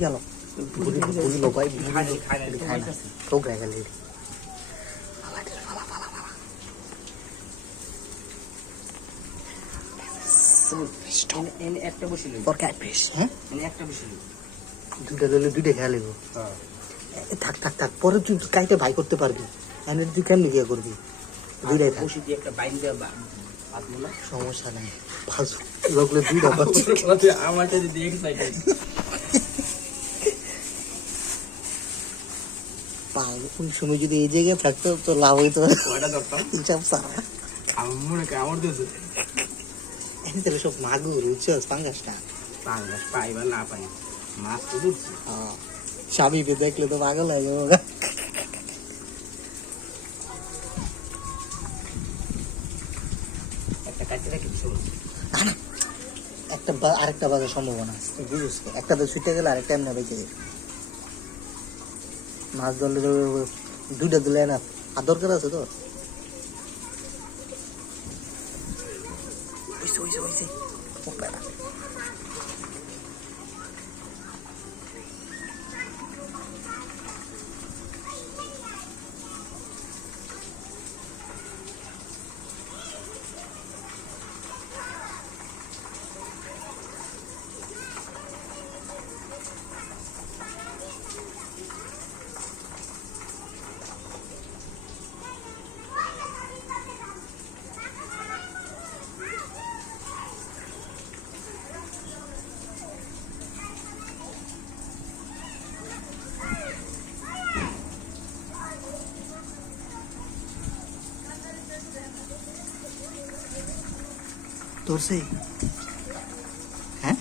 গেল হ্যাঁ দুইটা দিলে দুইটা খেয়া লাগবো থাক থাক থাক পরে তুই কাইতে ভাই করতে পারবি। এনে তুই কেমনি গিয়ে করবি দুইটাই থাক। দিয়ে একটা বাইন সমস্যা নাই। ফালতু লোকলে দুইটা পাচ্ছি আমার কাছে দিয়ে এক্সাইটেড পাল কোন সময় যদি এই জায়গায় থাকতো তো লাভ হইতো। কয়টা সারা আমার দিয়েছে? তাহলে সব মাগুর পাঙ্গাসটা। পাঙ্গাস পাই বা না পাই। মাছ তো স্বামীকে দেখলে তো পাগল হয়ে যাব একটা কাটতে রাখি শোন একটা আরেকটা বাজার সম্ভাবনা আছে, তুই একটা তো ছুটে গেলে আরেকটা এমনি বেঁচে যাবে মাছ ধরলে দুইটা দিলে না, আর দরকার আছে তো। ও বেটা। ধরছে হ্যাঁ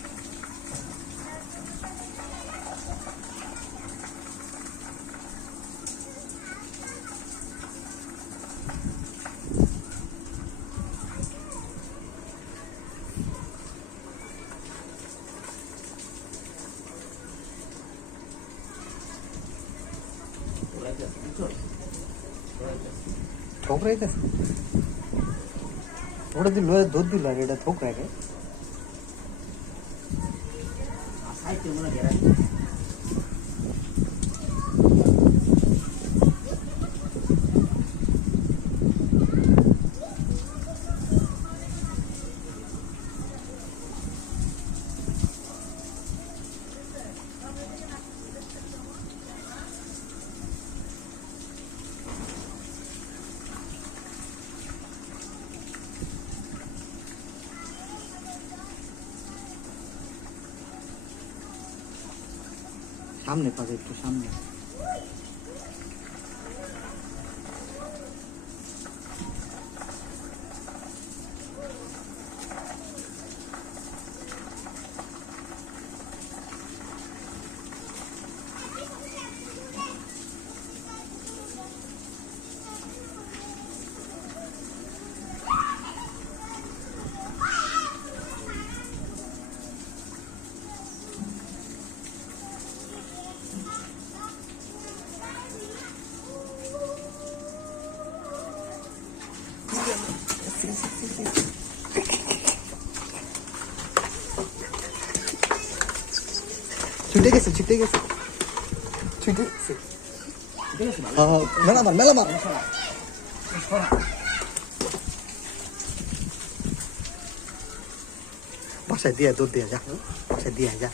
ঠোকরাই তো ওটা দিল দুধ দিল আর এটা ঠোকরাই রে সামনে পাবে একটু সামনে। ছুটে গেছে ছুটে গেছে ছুটে গেছে হ্যাঁ হ্যাঁ, মেলা মার মেলা মার বাসায় দিয়ে দুধ দিয়ে যা বাসায় দিয়ে যা